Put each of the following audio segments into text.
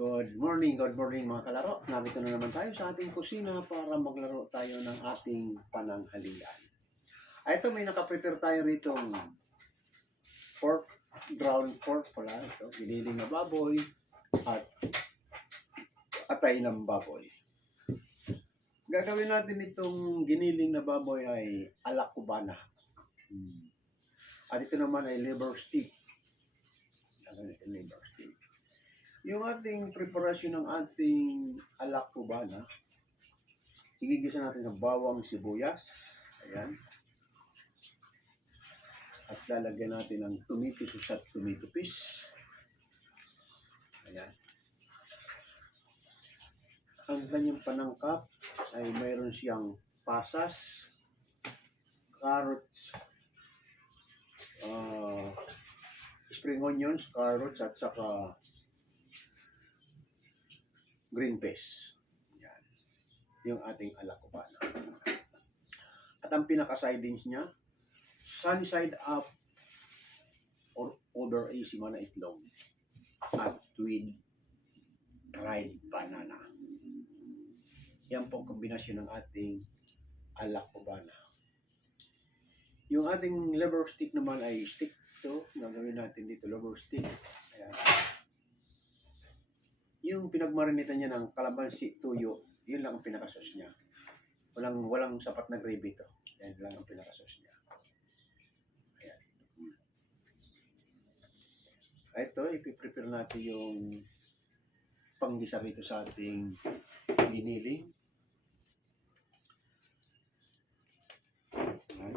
Good morning mga kalaro. Narito na naman tayo sa ating kusina para maglaro tayo ng ating pananghalian. Ito may nakaprepare tayo rito pork, ground pork pala. Ito, giniling na baboy at atay ng baboy. Gagawin natin itong giniling na baboy ay ala cubana. At ito naman ay liver steak. Liver steak. Yung ating preparasyon ng ating ala cubana, igigisa natin ng bawang sibuyas. Ayan. At lalagyan natin ng tomato sauce at tomato paste. Ayan. Ang kanyang panangkap ay mayroon siyang pasas, carrots, spring onions, carrots at saka green peas. Yan. Yung ating ala cubana. At ang pinaka-sidings niya, sunny side up or over AC man na itlog at with dried banana. Yan po ang kombinasyon ng ating ala cubana. Yung ating liver steak naman ay steak to. Gagawin natin dito liver steak. Ayan. Yung pinagmarinitan niya ng kalamansi, tuyo, yun lang ang pinaka-sauce niya. Walang sapat na gravy to. Yan lang ang pinaka-sauce niya. Ayan. Ito, ipiprepare natin yung panggisa rito sa ating giniling. Ayan.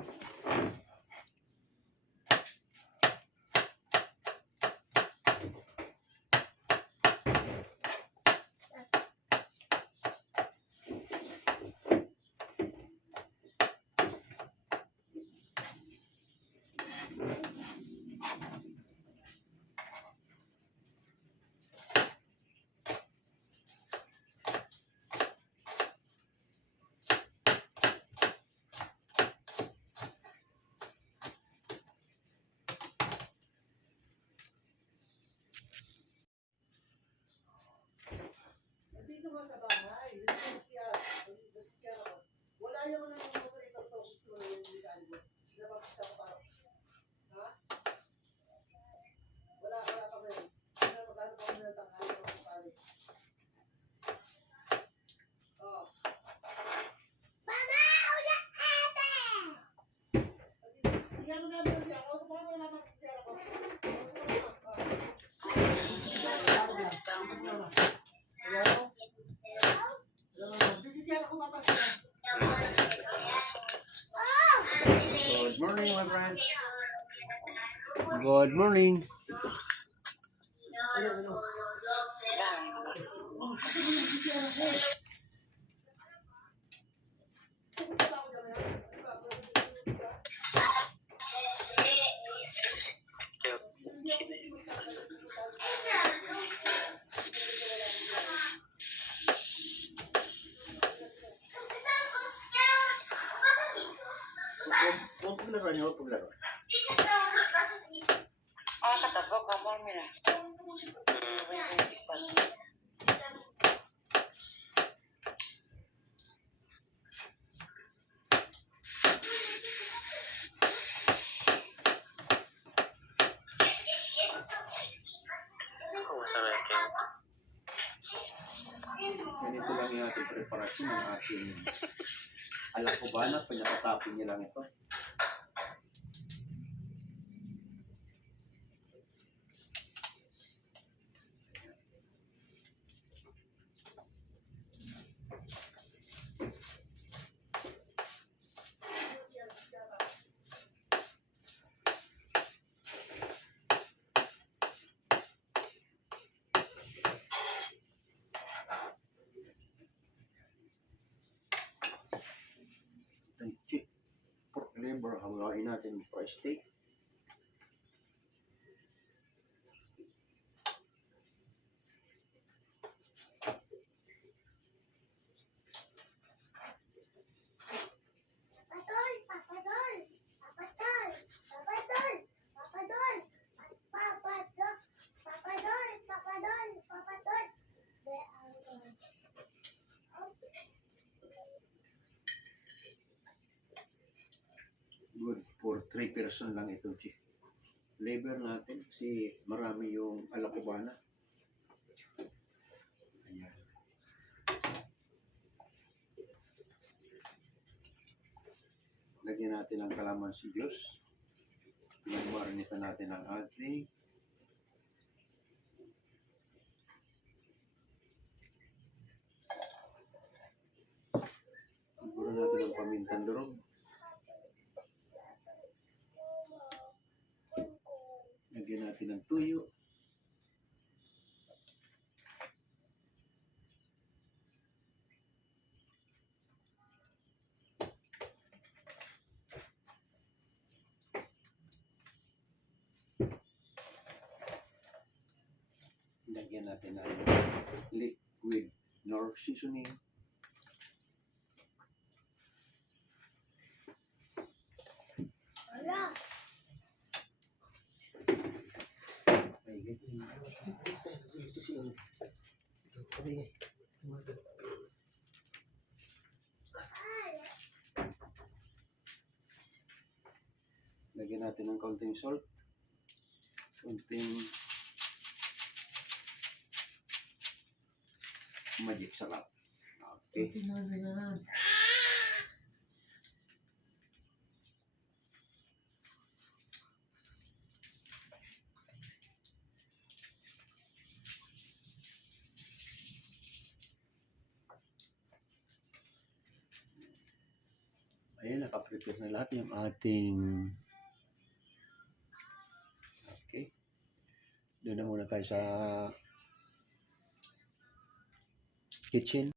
Dito nga sa bahay, wala yung mga paborito to, gusto mo yung bigaan mo. Napapista ko pa. Ha? Wala pa rin. Magkano pa rin tanghali ko sa pari. Oh. Mama! Ulit ate! Iyan mo namin siya. O, paano naman siya ako? Good morning, my friend. Good morning. Huwag paglaro niyo, huwag paglaro. Katabok, kamor mo na. Ganito lang yung ating preparasyon ng ating ala cubana. Pinakatapin niya lang ito. Pork liver, hawain natin yung fried steak. 3% lang ito, Chi. Flavor natin kasi marami yung alakubana. Ayan. Lagyan natin ng calamansi juice. Marinate natin ang ating siguro natin ang pamintang durog. Lagyan natin ng tuyo. Lagyan natin ng liquid nor seasoning. Wala. Ay, ganyan. Lagyan natin ng kaunting salt. Kaunting magic sarap. Okay. Ayan, nakaprepare na lahat yung ating okay. Doon na muna tayo sa kitchen.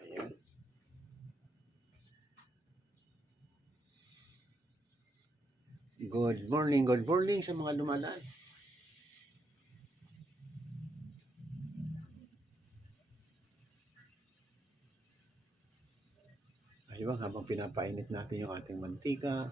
Ayan. Good morning sa mga dumadaan. Ayun, habang pinapainit natin yung ating mantika,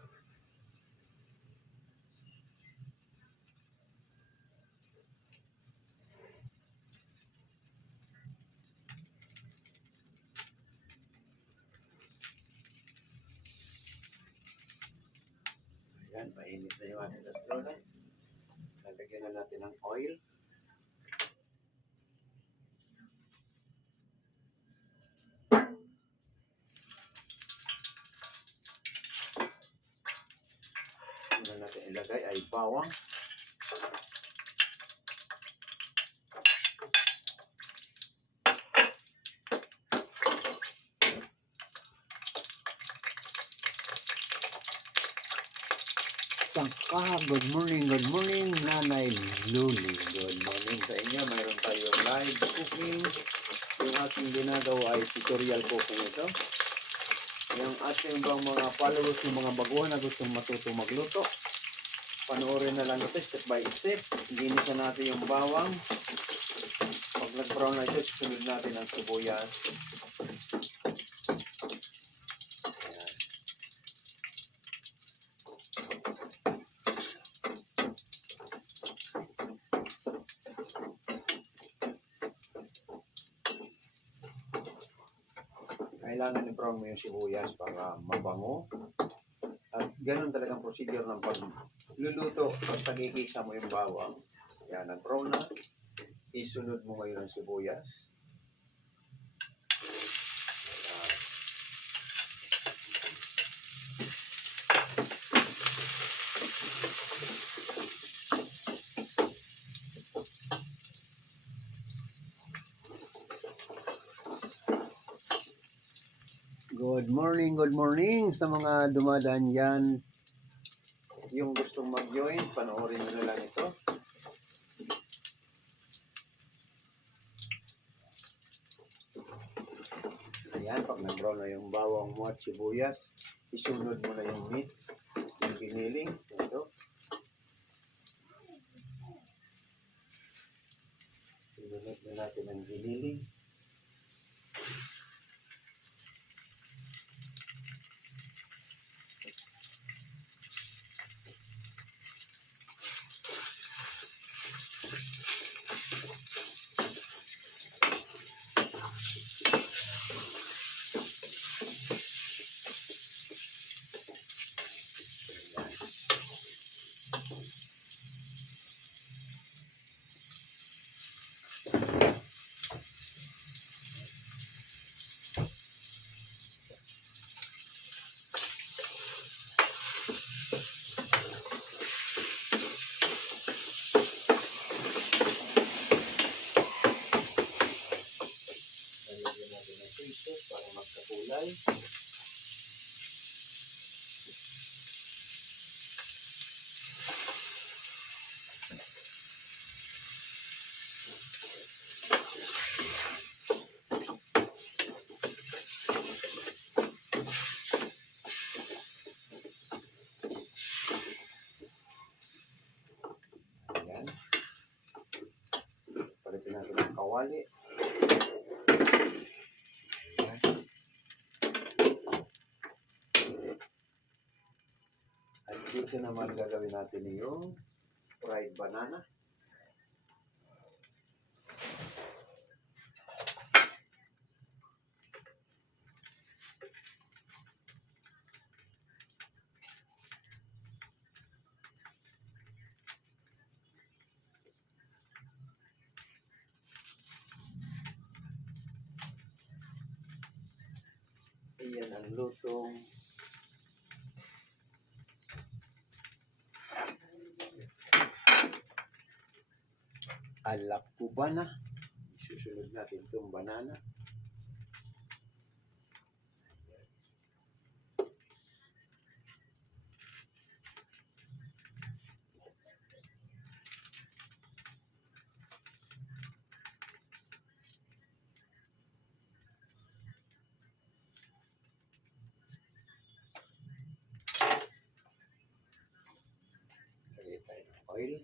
ayan, mainit na yung ating kastrona. Lalagyan na natin ng oil. Una natin ilagay ay bawang. Saka, good morning, Nanay Luli. Good morning sa inyo. Mayroon tayong live cooking. Yung ating ginagawa ay tutorial cooking ito. Yung ating bang mga followers, yung mga baguhan na gustong matutong magluto, panoorin na lang ito step by step. Ginisa natin yung bawang. Pag nag-brown na ito, sunod natin ang sibuyas. Ayan. Kailangan i-brown mo yung sibuyas para mabango. At ganun talagang procedure ng pagluluto. Pag pagigisa mo yung bawang, yan, nag-brown na, isunod mo ngayon ang sibuyas. Ayan. Good morning sa mga dumadaan yan. Yung gustong mag-join, panoorin nyo na lang ito. Ayan, pag nag-brown na yung bawang mo at sibuyas, isunod mo na yung meat, yung giniling. Ito. Isunod na natin ang giniling. piso para magkakulay. Ayan. Palitin natin ang kawali. Ayan. At dito naman gagawin natin yung fried banana. Iyan ang lutong alak cubana. Isusunod natin itong banana. Lagay tayo ng oil.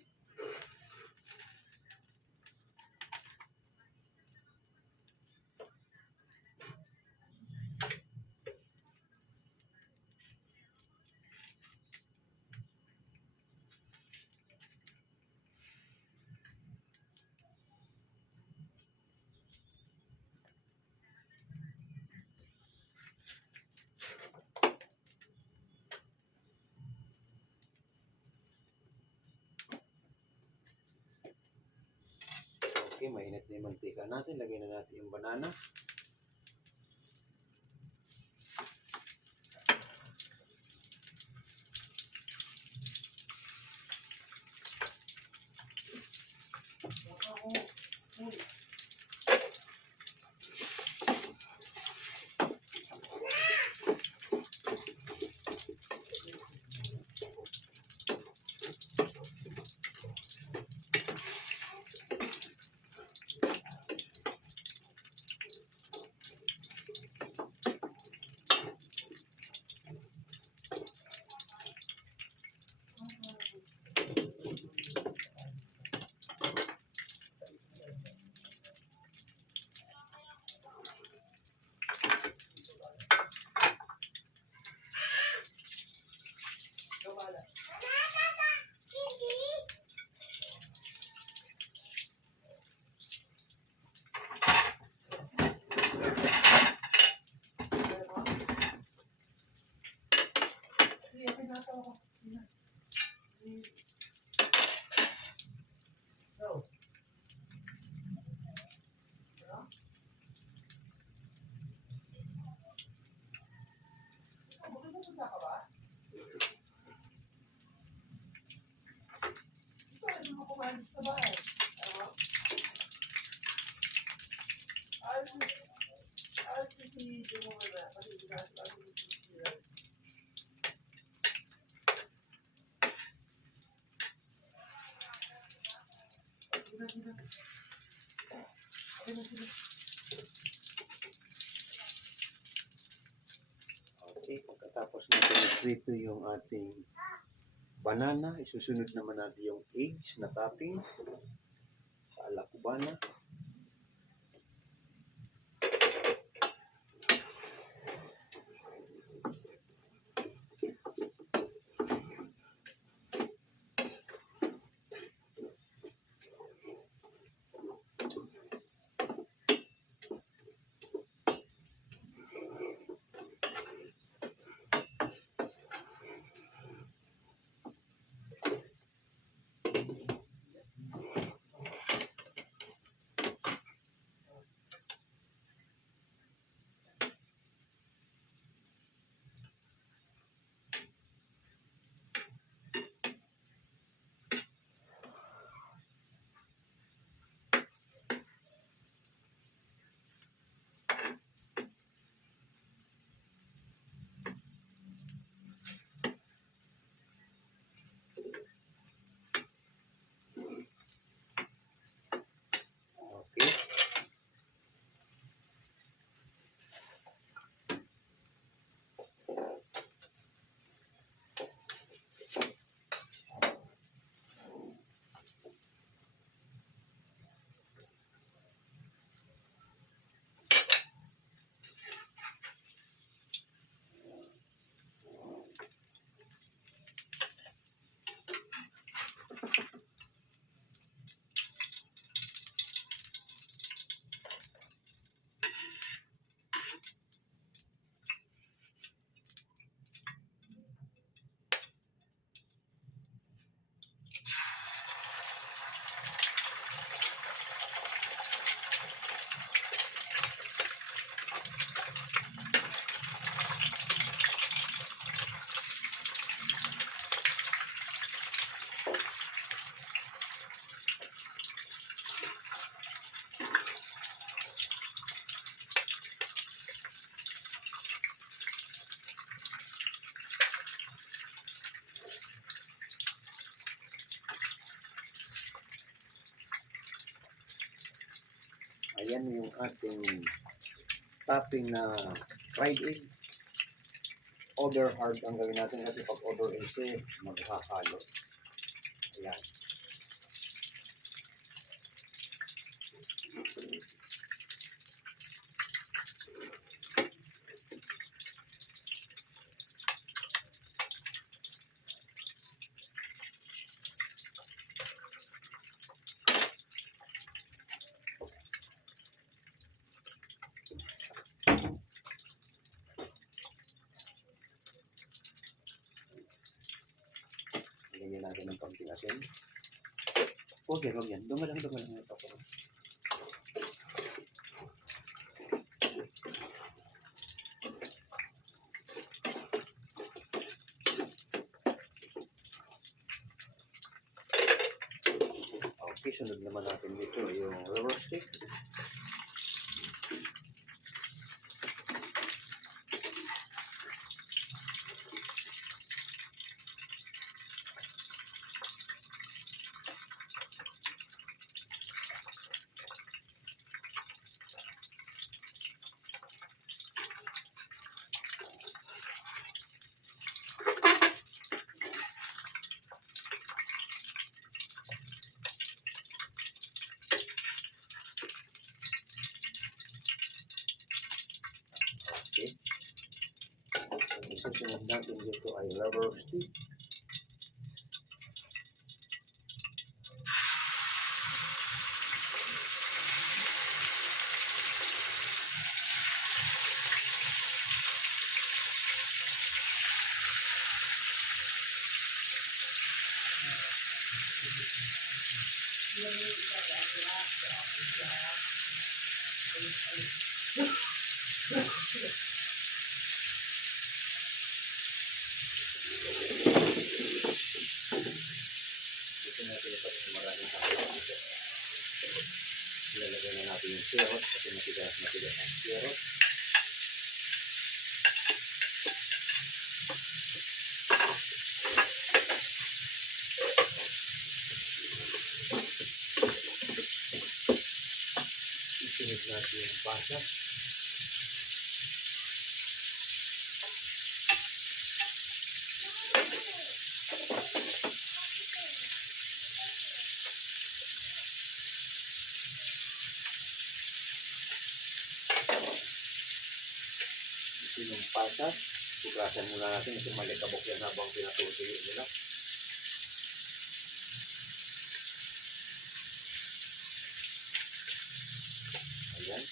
Okay, mainit na yung mantika natin. Lagyan na natin yung banana. Okay, pagkatapos natin i-prito yung ating banana, isusunod naman natin yung eggs na topping sa alak cubana. Yan yung ating topping na fried egg. Over hard ang gawin natin kasi pag over easy, maghahalo. Ayan. Lagyan natin ng konting asin. Huwag yan, huwag yan. Dumalang ito po. Okay, sunod naman natin dito yung rubber stick. Okay. Ang isusunod natin dito ay rubber stick. Dito natin ito kasi maraming tao dito. Ilalagay na natin yung sirot kasi matigas ang sirot. Isunod natin yung pasa. Ito yung pasa. Tugasan muna natin kasi malikabok yan habang pinatutuyo nila. Ayan.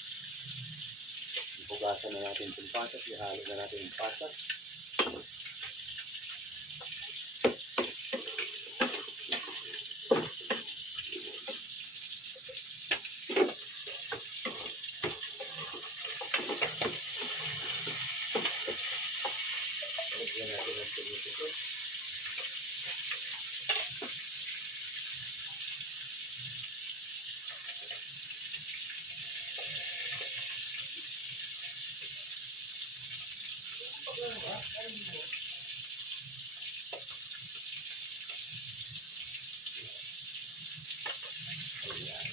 Ipugasan na natin itong patas. Ihalo na natin yung patas. Lagyan natin ang tomato. Ayan.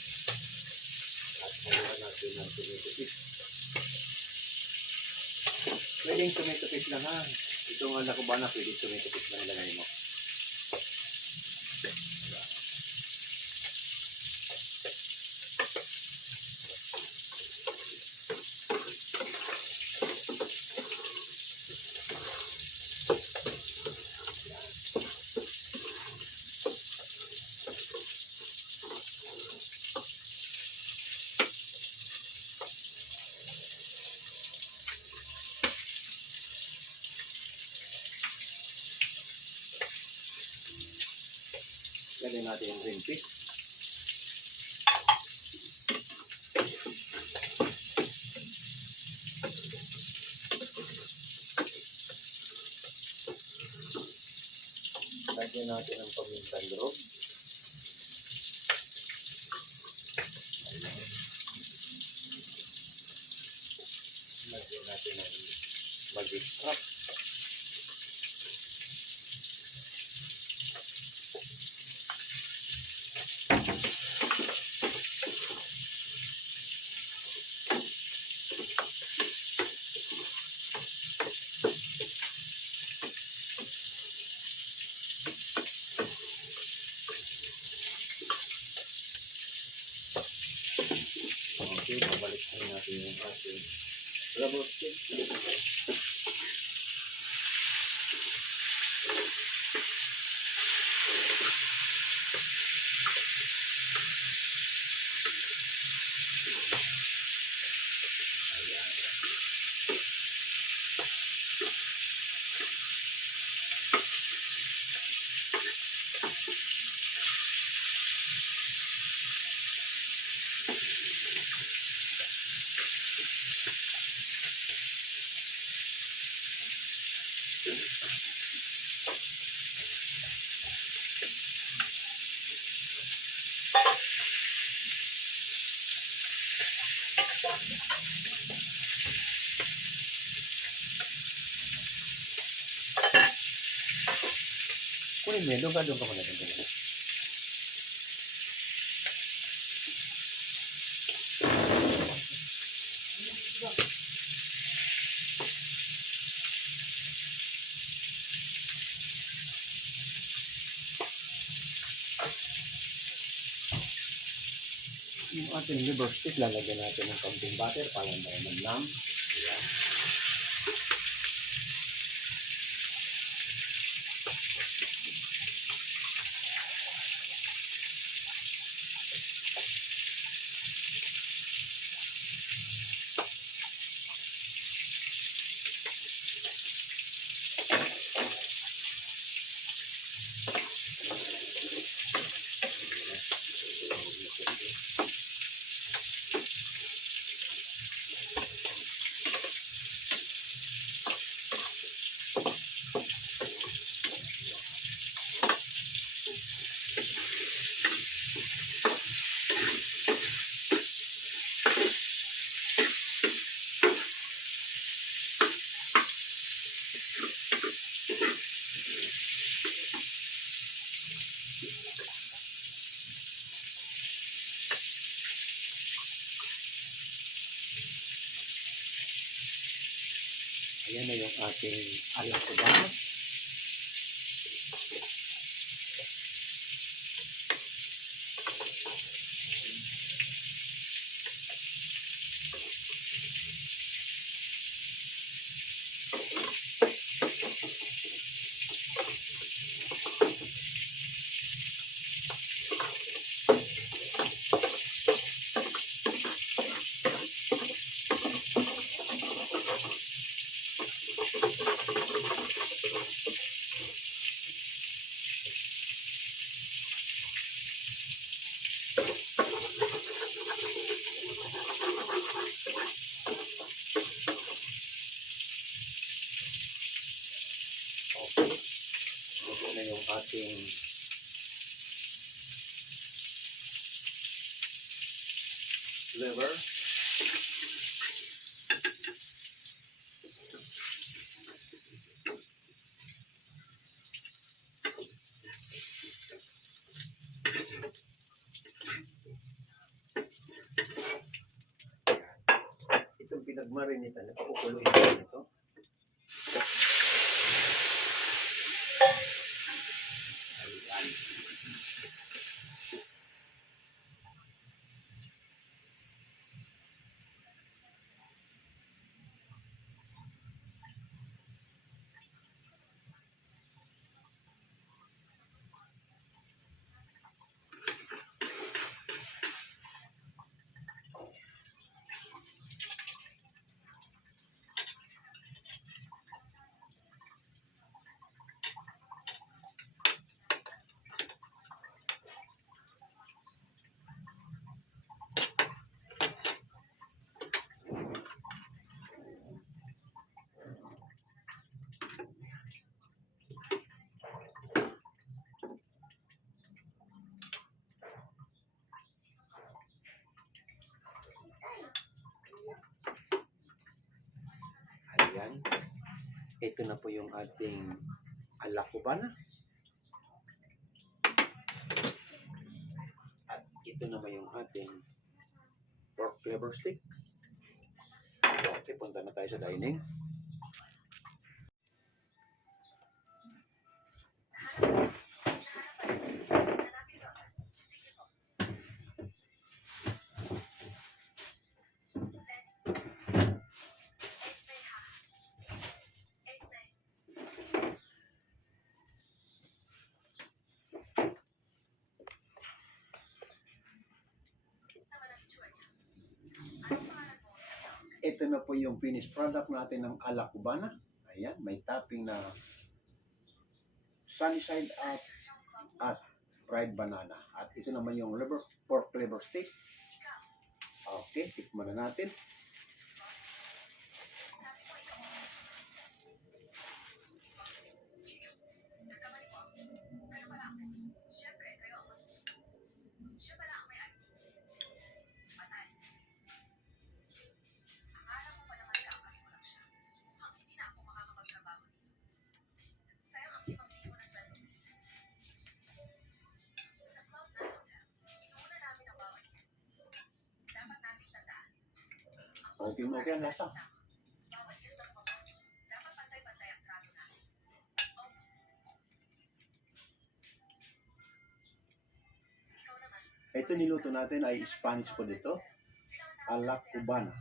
At haluan natin ng tomato paste. Pwedeng tomato paste lang ha. Itong anak ko ba na pwedeng tomato paste lang ilagay mo. Lagyan natin yung green peas. Lagyan natin ang pamintang durog. Lagyan natin ang magic scrap. Ito yung ating rubber stick. Kunin mo yun, doon ka muna. Yung ating liver stick, lalagyan natin ng kaunting butter para manamnam. Ayan. Ayan na yung ating alakuba. Okay. Ito na yung ating liver. Itong pinagmarinitan, napakukuloy natin ito. Ayan. Ayan. Ito na po yung ating alakubana. At ito naman yung ating pork liver stick. Okay, punta na tayo sa dining. ito na po yung finished product natin ng ala cubana. Ayan, may topping na sunny side up at fried banana. At ito naman yung pork liver steak. Okay, tikman na natin. Okay mo ang lasa. Ito niluto natin ay Spanish po dito. Ala cubana.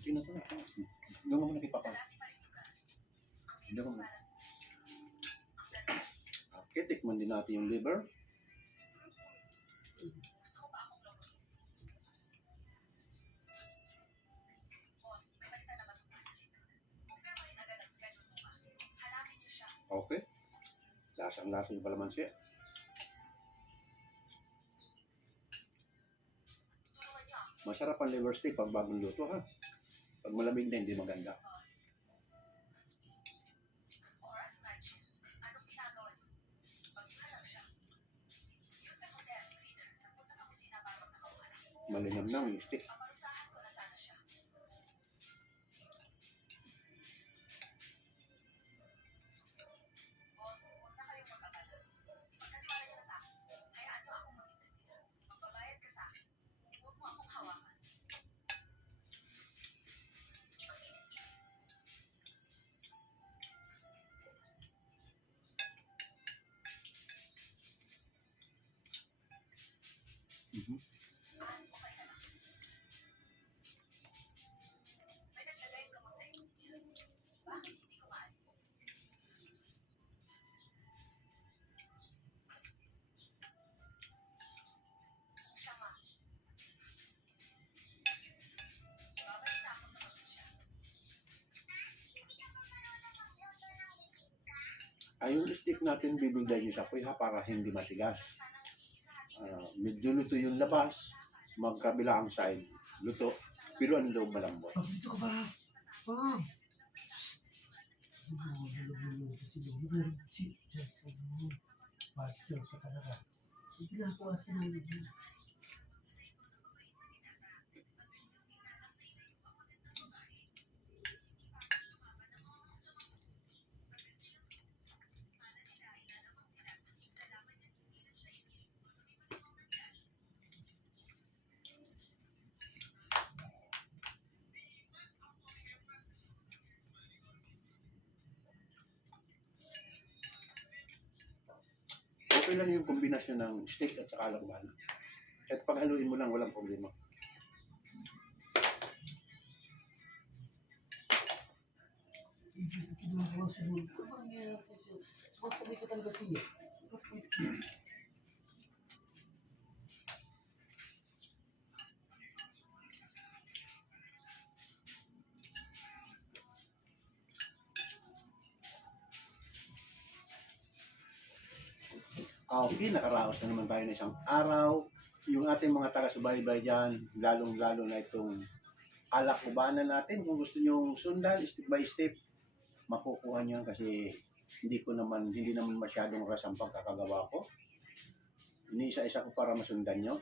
Sino to na? Hindi mo nakipapa. Hindi mo. Okay, tikman din natin yung liver. Okay. Lasang-lasa yung kalamansi. Masarap ang liver steak pag bagong luto ha. Pag malamig na hindi maganda. Malinamnam yung steak. Ay, yung steak natin bibigay nyo sa apoy ha para hindi matigas. Medyo luto yung labas, magkabila ang side, luto, pero ang loob malambot. Dito ka ba? Ma'am! Pastor ka talaga. Hindi na ako asa na yun. Okay lang yung kombinasyon ng steak at saka alakbana. At paghaluin mo lang, walang problema. Hindi ko kinuha siguro. Ano ba nangyayari sa siya? Sumasabi ka talaga siya. Okay, nakaraos na naman tayo ng isang araw. Yung ating mga taga-subaybay dyan, lalong-lalo na itong alak kubanan natin. Kung gusto nyo sundan, step by step, makukuha nyo yan kasi hindi naman masyadong ras ang pagkakagawa ko. Iniisa-isa ko para masundan nyo.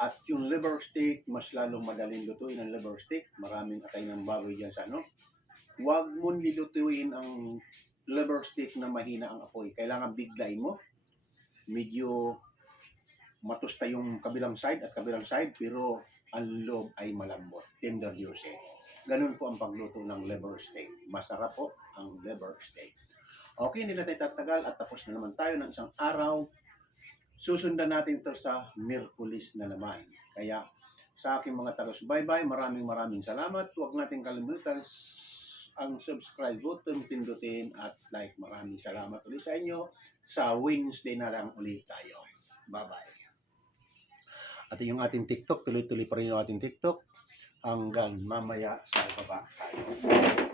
At yung liver steak, mas lalong madaling lutuin ang liver steak. Maraming atay ng baboy dyan sa ano. Huwag mong lilutuin ang liver steak na mahina ang apoy. Kailangan biglayin mo. Medyo matusta yung kabilang side, pero ang loob ay malambot. Tender juicy. Ganun po ang pagluto ng liver steak. Masarap po ang liver steak. Okay, hindi na tayo tatagal at tapos na naman tayo ng isang araw. Susundan natin ito sa Miyerkules na naman. Kaya sa aking mga taga-subaybay, maraming salamat. Huwag natin kalimutan ang subscribe button, pindutin at like. Maraming salamat ulit sa inyo. Sa Wednesday na lang ulit tayo. Bye-bye. At yung ating TikTok, tuloy-tuloy pa rin yung ating TikTok hanggang mamaya sa baba tayo.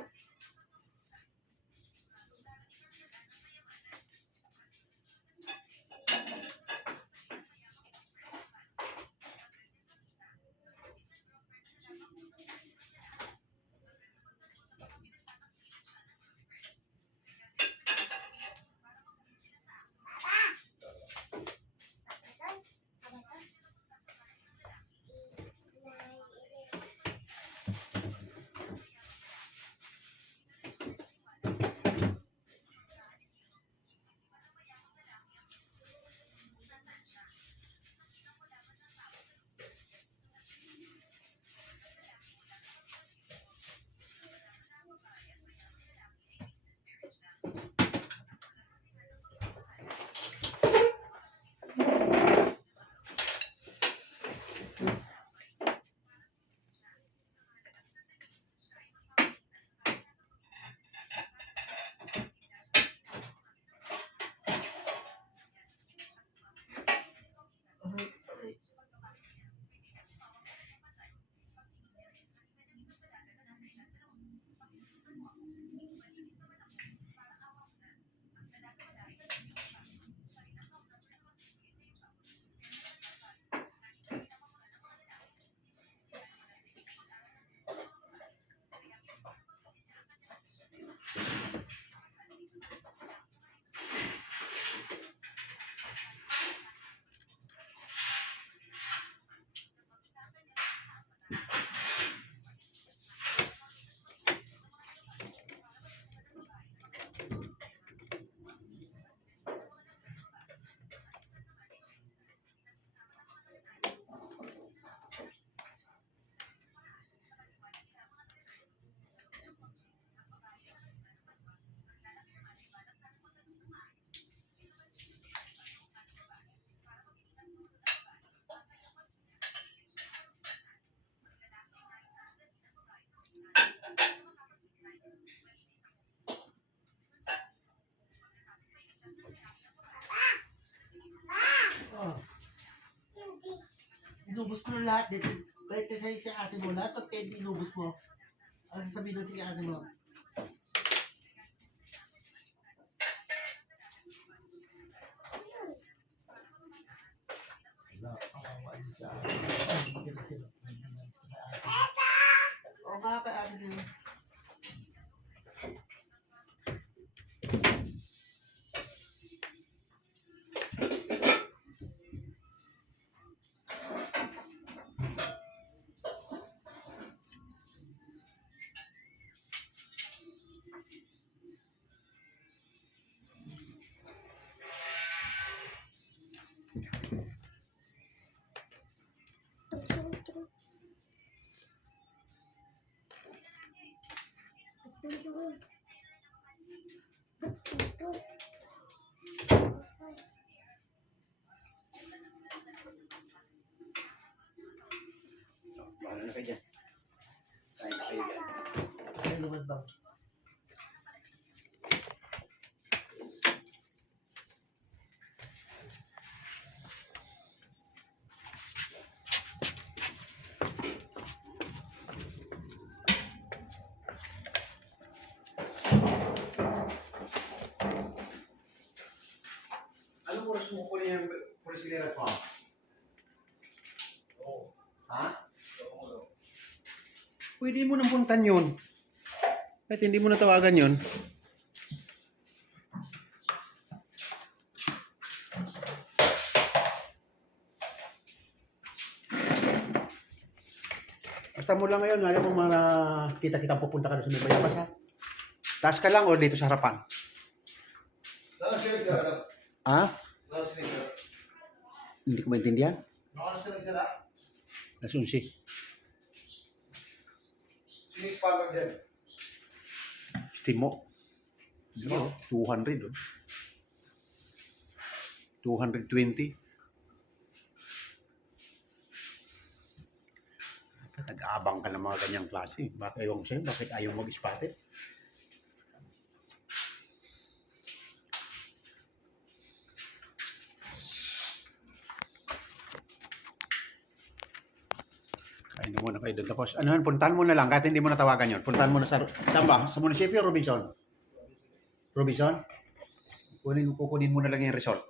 Oh. Inubos mo na lahat dito. Kahit sa'yo sa ate mo, lahat ng candy inubos mo. Ang sasabihin natin kay ate mo. Wala, kawawa din sa ate. Oo nga, kay ate din. Bahala na kayo dyan. Kain na kayo dyan. Ay, lumad bang. Anong oras mo clearance mo? Ha? Pwede mo nang puntan yun. Kahit hindi mo natawagan yun. Basta mo lang ngayon, ayaw mo kita-kita pupunta ka doon sa may bayabas ha. Taas ka lang o dito sa harapan? Ha? Hindi ko maintindihan. Alas 11. Sinispagan dyan. Estimo. Hindi oh, 200 oh. 220. Nag-aabang ka ng mga ganyang klase. Bakit ewan ko sa'yo? Bakit ayaw mag-spotted? Kain na muna kayo doon. Tapos, ano yun, puntahan mo na lang. Kahit hindi mo natawagan yun. Puntahan mo na sa, tama, sa munisipyo, Robinson. Robinson? Kukunin mo na lang yung result.